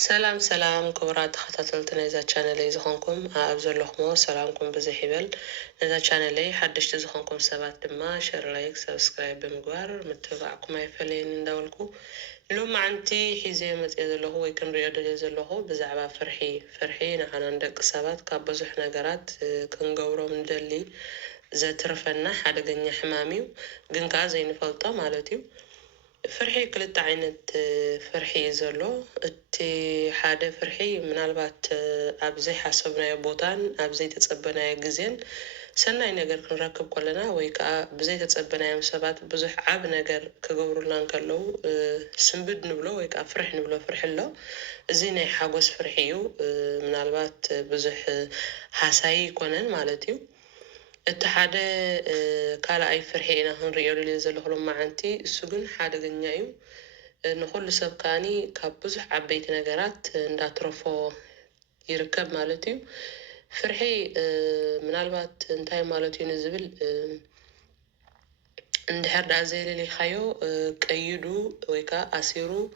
سلام سلام كبرات خططلتنا إذا كان لي زخونكم أبزر لكم سلامكم بزحبل إذا كان لي حدش تزخونكم سبات دما شير لايك سبسكرايب بمقوار متابعكم أي فلين ندولكم لما عنتي حزي متأذى له ويكن رياض جزء له بزعبا فرحي نحن عندك سبات كابزح نجارات كنجورو من دلي زي ترفنا حدا جني حمامي جنكا زي نفلطة مالتيو فرحي كلت عينت فرحي زلو اتي حدا فرحي من البات ابزي حسبنا يبوتان ابزي تتصبنا يجزين سناي نجر كنركب كلنا ويكا بزي تتصبنا يوم سبات بزح عاب نجر كجورو لان كلو سنبد نبلو ويكا فرح نبلو فرح له زيني حاجوس فرحيو من البات بزح حساي كونن مالتيو اتحاد كالا اي فرحينا هنريو لي زلو معانتي السجن حدا جنيايو نقول سبكاني كابوزح عبيت نجارات نداترفو يركب مالتي فرحي من البات انتهي مالتي نزبل اندحر دازيلي لي خيو كيدو ويكا اسيرو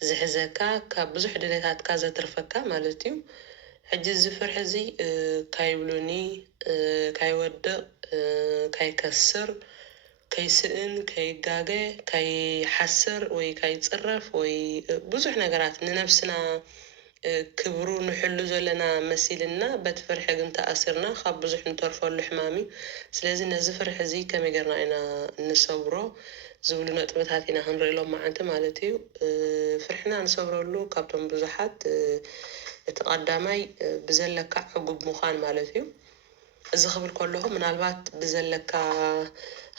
زحزكا كابوزح دليتات كازا ترفكا مالتي حجز فرحزي كايبلوني كايودق كايكسر كيسئن كيجاجي كيحسر وي كيتصرف وي بزح نجارات لنفسنا كبرو نحلو زلنا مسيلنا بتفرح انت أسرنا خاب بزح نترفو الحمامي سلازي نزفر حزي كم يقرنا إنا نصبره زولو نتبتاتينا هنري لهم مع انت مالتي فرحنا نصبره له كابتن بزحات تقدامي بزلك عقب مخان مالتي زخبل كلهم من البات بزلك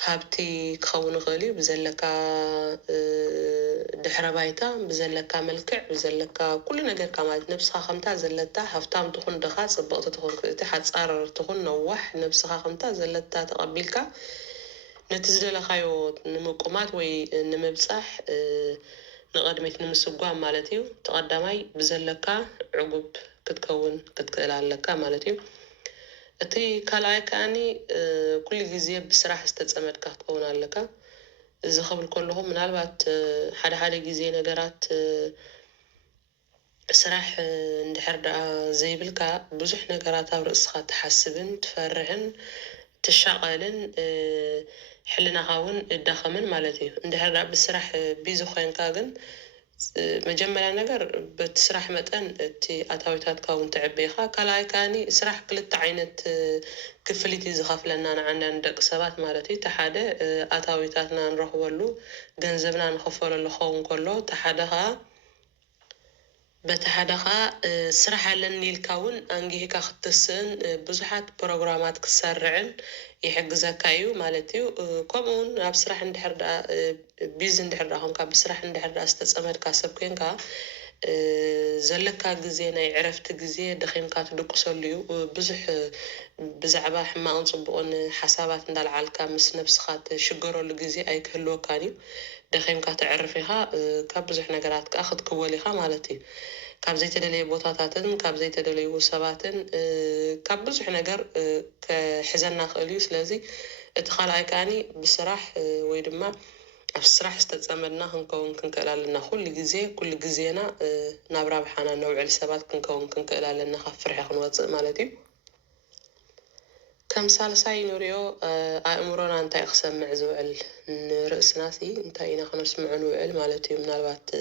هابتي كخون غلي بزلك دحر بايتا بزلك ملكع بزلك كل نجار كمالت نفسها خمتا زلتا هفتام تخون دخات صبقت تخون كنتي حتصار تخون نوح نفسها خمتا زلتا تقبلك نتزل خيو نمقومات وي نمبصح نقدمت نمسقوا مالتيو تقدمي بزلك عقب كتكلالك مالتيو أتي كلاي كاني كل جزية بسرعة استتصمت كهتكون لك إذا خبر كلهم من البات حدا جزية نجارات سرح ندحر زي بالكا بزح نجارات ورأسها تحسبن تفرعن تشغلن حلنا هاون الداخمن مالتي ندحر بسرح بيزو خين كاغن مجمّلا نجار بتسرح متن تي أتاويتات كون تعبيها كلاي كاني سرح كل عينت كفلتي زخاف لنا عنا ندق سبات مالتي تحدى أتاويتاتنا نروح ولو جنزبنا نخفر اللخون كله تحدها بتحدها سرح لني الكون أنجيه كختسن بزحات برنامجات كسرعن يحق زكايو مالتي كمون أبسرح ندحر بيز ندحر هم كبسرح ندحر استتصمت كاسب كينكا زلكا جزينا عرفت جزية دخين كات دقصليو بزح بزعبا حما أنصبون حسابات ندل عالكا مس نفس خات شجرة الجزية أي كهلو كاني دخين كات عرفيها كبزح نجارات كأخذ كوليها مالتي كاب زي تدلي بوتاتاتن كاب زي تدلي وسباتن كاب بزح نجار كحزنا خليوس لازي اتخلى كاني بصراح ويدما بصراح استتصمدنا هنكون كنكلالنا كل جزينا نبرا بحنا نوع السبات كنكلالنا خفرح خنوص مالتي كم سال ساي نوريو أمرنا أنت أقسم معزوعل رأسنا سي أنت إنا خنسمع نوعل مالتي من الوقت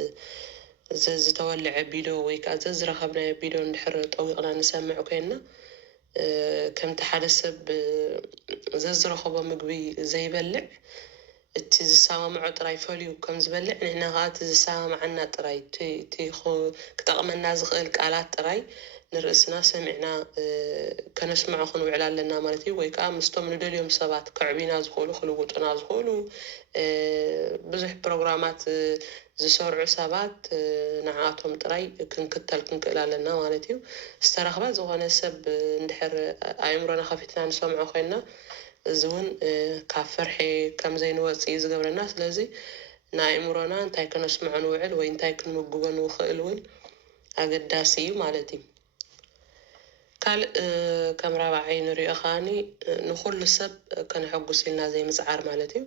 زز تولع بيدو ويكا زز رخبنا بيدو نحر طويقنا نسمع كينا كم تحدث زز رخبة مقبي زي بلع تزساوى مع طراي فوليو كم زبلع نحنا غات تزساوى معنا طراي تيخو كتقم الناس غيلك آلات طراي نرأسنا سمعنا كنسمع خنو علال لنا مالتي ويكا مستوى من اليوم سبات كعبينا زخولو خلوقوتنا زخولو بزح برنامجات زسور عصابات نعاتهم طراي كنكلال لنا مالتي استرخبات زغانا سب ندحر أيمرنا خفتنا نسمع خينا زون كافرحي كم زين وصي زغبر الناس لازي نايمرونا انتي كنسمع نوعل وين انتي كنمغبن وخلول اقداسي مالتي قال كم رابع عين ري اخاني نخل السب كان حقوس لنا زي مزعار مالتي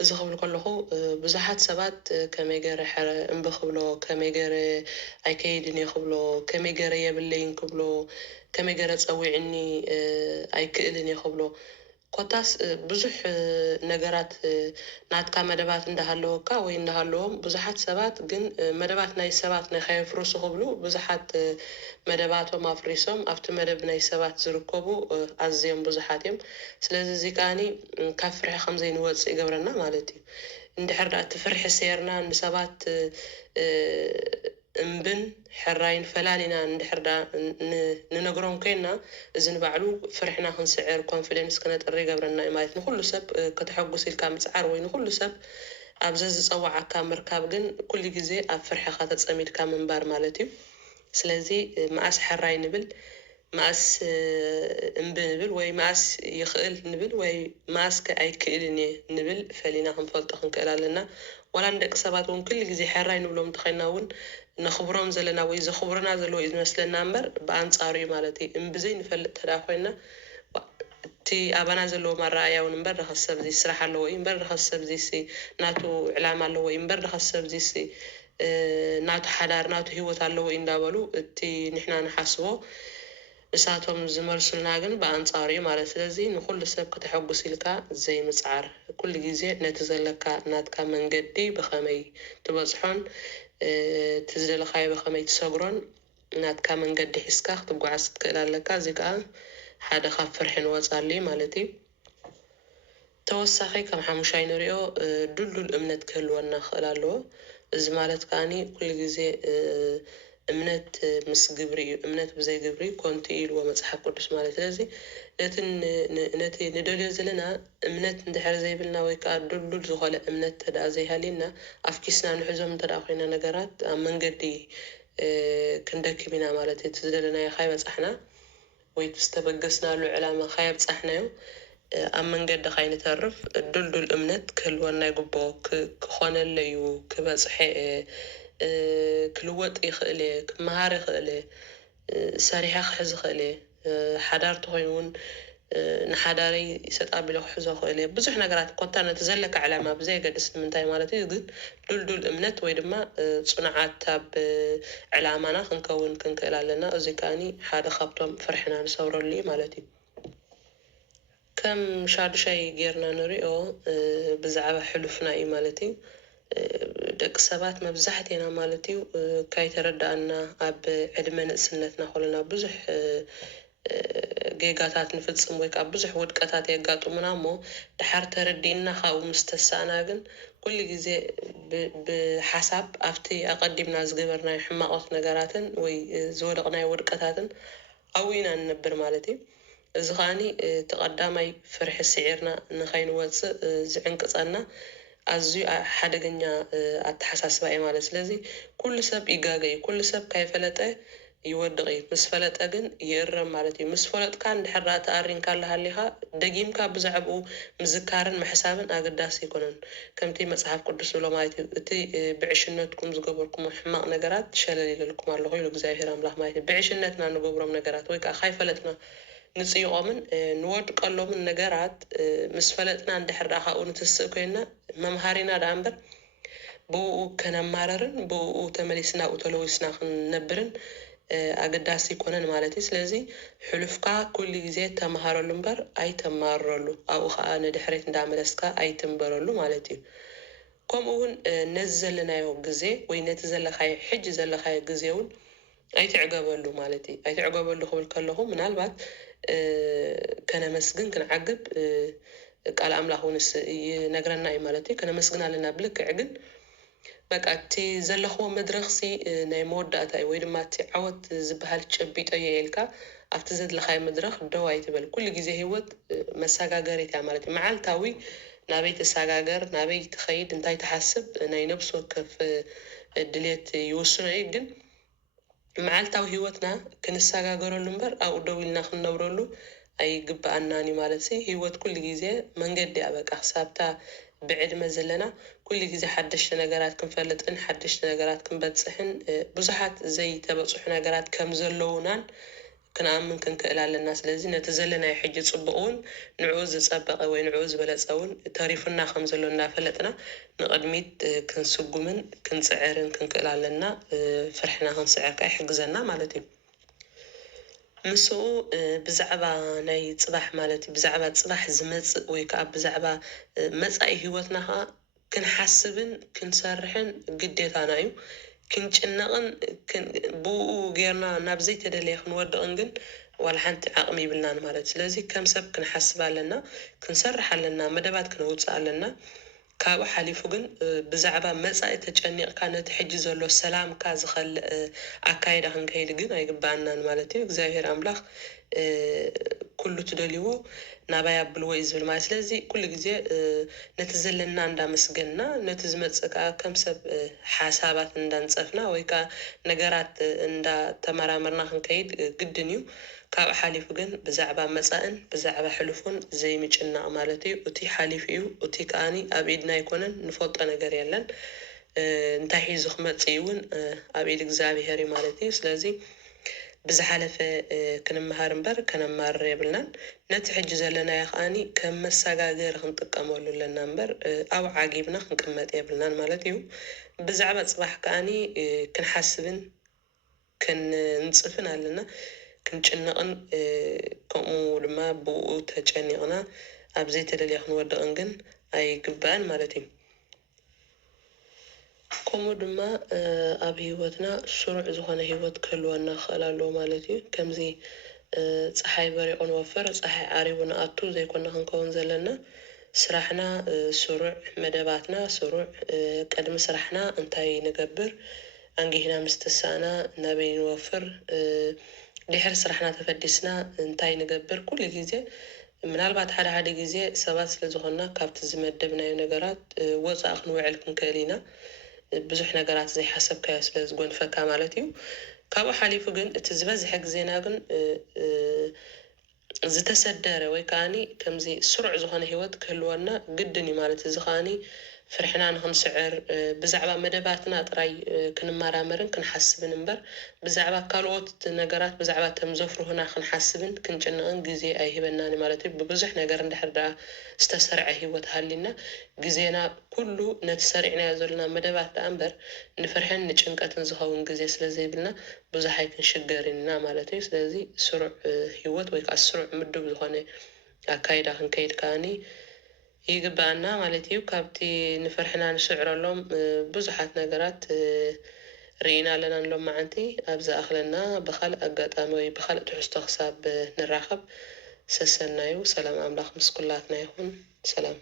إذا خبل كله بزحات سبات كميجر انبخبلو كميجر أكيدني خبلو كميجر يبلين كبلو كميجر تسوي عني أيكيدني خبلو ኮታስ ብዙሕ ነገራት ናትካ መደባት እንዳሃለወካ ወይ እንዳሃለዎም ብዙሓት ሰባት ግን መደባት ናይ ሰባት ናይ ከየፍርሱ ክብሉ ብዙሓት መደባቶም ኣፍሪሶም ኣብቲ መደብ ናይ ሰባት ዝርከቡ ኣዝዮም ብዙሓት እዮም ስለዚ እዚ ከዓኒ ካብ ፍርሒ ከምዘይንወፅእ ይገብረና ማለት እዩ እንድሕር ዳ እቲ ፍርሒ ሰይርና ንሰባት እምብን ሕራይን ፈላሊና እንድሕር ዳ ንነግሮም ኮይና እዚ ንባዕሉ ፍርሕና ክንስዕር ኮንፊደንስ ክነጥሪ ይገብረና እዩ ማለት ንኩሉ ሰብ ከተሐጉስ ኢልካ ምፅዓር ወይ ንኩሉ ሰብ ኣብዚ ዝፀዋዓካ ምርካብ ግን ኩሉ ግዜ ኣብ ፍርሕካ ተፀሚድካ ምንባር ማለት እዩ ስለዚ መኣስ ሕራይ ንብል መኣስ እምቢ ንብል ወይ መኣስ ይኽእል ንብል ወይ መኣስ ኣይክእልን እየ ንብል ፈሊና ክንፈልጦ ክንክእል ኣለና ወላ ንደቂ ሰባት እውን ኩሉ ግዜ ሕራይ ንብሎም እንተኮይና እውን ነኽብሮም ዘለና ወይ ዘኽብሩና ዘለዎ እዩ ዝመስለና እምበር ብኣንፃሩ እዩ ማለት እዩ እምቢ ዘይንፈልጥ ተዳ ኮይና እቲ ኣባና ዘለዎ ኣረኣእያ እውን እምበር ንኸሰብ እዚ ስራሕ ኣለዎ እዩ እምበር ንኸሰብ እዚ ናቱ ዕላማ ኣለዎ እዩ እምበር ንኸሰብ እዚ ናቱ ሓዳር ናቱ ሂወት ኣለዎ እዩ እንዳበሉ እቲ ንሕና ንሓስቦ ንሳቶም ዝመልሱልና ግን ብኣንፃሩ እዩ ማለት ስለዚ ንኩሉ ሰብ ከተሐጉስ ኢልካ ዘይምፅዓር ኩሉ ግዜ ነቲ ዘለካ ናትካ መንገዲ ብኸመይ ትበፅሖን ትዝደለኻዮ ብኸመይ ትሰግሮን ናትካ መንገዲ ሒዝካ ክትጓዓዝ ትክእል ኣለካ እዚ ከዓ ሓደ ካብ ፍርሒ ንወፃሊ ማለት እዩ ተወሳኺ ከም ሓሙሻይ ንሪኦ ዱልዱል እምነት ክህልወና ክእል ኣለዎ እዚ ማለት ከዓኒ ኩሉ ግዜ እምነት ምስ ግብሪ እዩ እምነት ብዘይ ግብሪ ኮንቲ ኢልዎ መፅሓፍ ቅዱስ ማለት ስለዚ ነቲ ንደልዮ ዘለና እምነት እንድሕር ዘይብልና ወይ ከዓ ዱልዱል ዝኾነ እምነት ተዳ ዘይሃልየና ኣፍኪስና ንሕዞም እንተዳ ኮይና ነገራት ኣብ መንገዲ ክንደክም ኢና ማለት እቲ ዝደለናዮ ካይበፃሕና ወይ ዝተበገስናሉ ዕላማ ካየብፃሕናዮ ኣብ መንገዲ ካይንተርፍ ዱልዱል እምነት ክህልወና ይግብኦ ክኾነለ እዩ ክበፅሐ ክልወጥ ይኽእል እየ ክመሃር ይኽእል እየ ሰሪሐ ክሕዝ ይኽእል እየ ሓዳር ተኮይኑ እውን ንሓዳረይ ይሰጥ ኣቢለ ክሕዞ ክእል እየ ብዙሕ ነገራት ኮታ ነቲ ዘለካ ዕላማ ብዘየገድስ ንምንታይ ማለት እዩ ግን ዱልዱል እምነት ወይ ድማ ፅኑዓት ኣብ ዕላማና ክንከውን ክንክእል ኣለና እዚ ከዓኒ ሓደ ካብቶም ፍርሕና ንሰብረሉ እዩ ማለት እዩ ከም ሻድሻይ ጌርና ንሪኦ ብዛዕባ ሕሉፍና እዩ ማለት እዩ ደቂ ሰባት መብዛሕትና ማለት እዩ ካይተረዳእና ኣብ ዕድመ ንእስነትና ኮለና ብዙሕ ጌጋታት ንፍፅም ወይ ከዓ ብዙሕ ውድቀታት የጋጥሙና እሞ ድሓር ተረዲእና ካብኡ ምስ ተሳእና ግን ኩሉ ግዜ ብሓሳብ ኣብቲ ኣቐዲምና ዝገበርናዮ ሕማቆት ነገራትን ወይ ዝወደቕናዮ ውድቀታትን ኣብኡ ኢና ንነብር ማለት እዩ እዚ ከዓኒ ተቐዳማይ ፍርሒ ስዒርና ንኸይንወፅእ ዝዕንቅፀና ኣዝዩ ሓደገኛ ኣተሓሳስባ እዩ ማለት ስለዚ ኩሉ ሰብ ይጋገ እዩ ኩሉ ሰብ ካይፈለጠ ይወድቕ እዩ ምስ ፈለጠ ግን ይእረም ማለት እዩ ምስ ፈለጥካ እንድሕር ዳ ተኣሪንካ ኣለሃሊኻ ደጊምካ ብዛዕባኡ ምዝካርን ምሕሳብን ኣገዳሲ ይኮነን ከምቲ መፅሓፍ ቅዱስ ብሎ ማለት እዩ እቲ ብዕሽነትኩም ዝገበርኩም ሕማቕ ነገራት ሸለል ይለልኩም ኣለኹ ኢሉ እግዚኣብሄር ኣምላኽ ማለት እዩ ብዕሽነትና ንገብሮም ነገራት ወይ ከዓ ካይፈለጥና ንፅይቖምን ንወድቀሎምን ነገራት ምስ ፈለጥና እንድሕር ዳ ካብኡ ንትስእ ኮይና መምሃሪና ዳ እምበር ብኡ ከነማረርን ብኡ ተመሊስና ብኡ ተለዊስና ክንነብርን ኣገዳሲ ይኮነን ማለት እዩ ስለዚ ሕሉፍካ ኩሉ ግዜ ተመሃረሉ እምበር ኣይተማረሉ ኣብኡ ከዓ ንድሕሪት እንዳመለስካ ኣይትንበረሉ ማለት እዩ ከምኡ እውን ነዚ ዘለናዮ ግዜ ወይ ነቲ ዘለካዮ ሕጂ ዘለካዮ ግዜ እውን ኣይትዕገበሉ ማለት እዩ ኣይትዕገበሉ ክብል ከለኹ ምናልባት ከነመስግን ክንዓግብ ቃል ኣምላኽ እውንስ ይነግረና እዩ ማለት እዩ ከነመስግን ኣለና ብልክዕ ግን በቃ እቲ ዘለኽዎ መድረኽሲ ናይ መወዳእታ እዩ ወይ ድማ እቲ ዓወት ዝበሃል ጨቢጦ እየ ኢልካ ኣብቲ ዘድለኻዮ መድረኽ ደው ኣይትበል ኩሉ ግዜ ሂወት መሰጋገሪት እያ ማለት እዩ መዓልታዊ ናበይ ተሰጋገር ናበይ ትኸይድ እንታይ ትሓስብ ናይ ነብሲ ወከፍ ድሌት ይውስኖ እዩ ግን መዓልታዊ ሂወትና ክንሰጋገረሉ እምበር ኣብኡ ደው ኢልና ክንነብረሉ ኣይግባአናን እዩ ማለት ሂወት ኩሉ ግዜ መንገዲ እያ በቃ ክሳብታ ብዕድመ ዘለና ኩሉ ግዜ ሓደሽቲ ነገራት ክንፈልጥን ሓደሽቲ ነገራት ክንበፅሕን ብዙሓት ዘይተበፅሑ ነገራት ከም ዘለውናን ክንኣምን ክንክእል ኣለና ስለዚ ነቲ ዘለናይ ሕጂ ፅቡቅ እውን ንዕኡ ዝፀበቀ ወይ ንዕኡ ዝበለፀ እውን ተሪፉና ከም ዘሎ እናፈለጥና ንቅድሚት ክንስጉምን ክንፅዕርን ክንክእል ኣለና ፍርሕና ክንስዕር ከዓ ይሕግዘና ማለት እዩ ምስኡ ብዛዕባ ናይ ፅባሕ ማለት እዩ ብዛዕባ ፅባሕ ዝመፅእ ወይ ከዓ ብዛዕባ መፃኢ ሂወትና ከዓ ክንሓስብን ክንሰርሕን ግዴታና እዩ ክንጭነቕን ብኡ ጌርና ናብ ዘይተደለየ ክንወድቕን ግን ዋላ ሓንቲ ዓቕሚ ይብልናን ማለት ስለዚ ከም ሰብ ክንሓስብ ኣለና ክንሰርሕ ኣለና መደባት ክነውፅእ ኣለና ካብኡ ሓሊፉ ግን ብዛዕባ መፃኢ ተጨኒቕካ ነቲ ሕጂ ዘሎ ሰላምካ ዝኸልእ ኣካይዳ ክንከይድ ግን ኣይግባአናን ማለት እዩ እግዚኣብሔር ኣምላኽ ኩሉ ትደልይዎ ናባይ ኣብልዎ እዩ ዝብል ማለት ስለዚ ኩሉ ግዜ ነቲ ዘለና እንዳመስገንና ነቲ ዝመፅእ ከዓ ከም ሰብ ሓሳባት እንዳንፀፍና ወይ ከዓ ነገራት እንዳተመራመርና ክንከይድ ግድን እዩ ካብኡ ሓሊፉ ግን ብዛዕባ መፃእን ብዛዕባ ሕልፉን ዘይምጭናቕ ማለት እዩ እቲ ሓሊፉ እዩ እቲ ከዓኒ ኣብ ኢድና ኣይኮነን ንፈልጦ ነገር የለን እንታይ ሒዙ ክመፅእ እውን ኣብ ኢድ እግዚኣብሔር እዩ ማለት እዩ ስለዚ ብዝሓለፈ ክንመሃር እምበር ከነማርር የብልናን ነቲ ሕጂ ዘለናዮ ከዓኒ ከም መሰጋገሪ ክንጥቀመሉ ኣለና እምበር ኣብ ዓጊብና ክንቅመጥ የብልናን ማለት እዩ ብዛዕባ ፅባሕ ከዓኒ ክንሓስብን ክንፅፍን ኣለና ክንጭነቕን ከምኡ ድማ ብኡ ተጨኒቕና ኣብ ዘይተደለየ ክንወድቕን ግን ኣይግባአን ማለት እዩ ከምኡ ድማ ኣብ ሂወትና ስሩዕ ዝኾነ ሂወት ክህልወና ክኽእል ኣለዎ ማለት እዩ ከምዚ ፀሓይ በሪቑ ንወፍር ፀሓይ ዓሪቡ ንኣቱ ዘይኮና ክንከውን ዘለና ስራሕና ስሩዕ መደባትና ስሩዕ ቀድሚ ስራሕና እንታይ ንገብር ኣንጊህና ምስ ተሳእና ናበይ ንወፍር ድሕሪ ስራሕና ተፈዲስና እንታይ ንገብር ኩሉ ግዜ ምናልባት ሓደ ግዜ ሰባት ስለ ዝኾንና ካብቲ ዝመደብናዮ ነገራት ወፃእ ክንውዕል ክንክእል ኢና ብዙሕ ነገራት ዘይሓሰብካዮ ስለ ዝጎንፈካ ማለት እዩ ካብኡ ሓሊፉ ግን እቲ ዝበዝሐ ግዜና ግን ዝተሰደረ ወይ ከዓኒ ከምዚ ስሩዕ ዝኾነ ሂወት ክህልወና ግድን እዩ ማለት እዚ ከዓኒ ፍርሕና ንክንስዕር ብዛዕባ መደባትና ጥራይ ክንመራመርን ክንሓስብን እምበር ብዛዕባ ካልኦት ነገራት ብዛዕባ እቶም ዘፍርሁና ክንሓስብን ክንጭንቕን ግዜ ኣይሂበናን ማለት እዩ ብብዙሕ ነገር እንድሕር ደኣ ዝተሰርዐ ሂወት ሃሊና ግዜና ኩሉ ነቲ ሰሪዕናዮ ዘለና መደባት ደኣ እምበር ንፍርሕን ንጭንቀትን ዝኸውን ግዜ ስለዘይብልና ብዙሕ ኣይክንሽገርን ኢና ማለት እዩ ስለዚ ስሩዕ ሂወት ወይ ከዓ ስሩዕ ምድብ ዝኾነ ኣካይዳ ክንከይድ ከዓኒ ይግባአና ማለት እዩ ካብቲ ንፍርሕና ንስዕረሎም ብዙሓት ነገራት ርኢና ኣለና ሎም መዓንቲ ኣብ ዝኣኽለና ብኻልእ ኣጋጣሚ ወይ ብኻልእ ትሕዝቶ ክሳብ ንራኸብ ሰሰናዩ ሰላም ኣምላኽ ምስ ኩላትና ይኹን ሰላም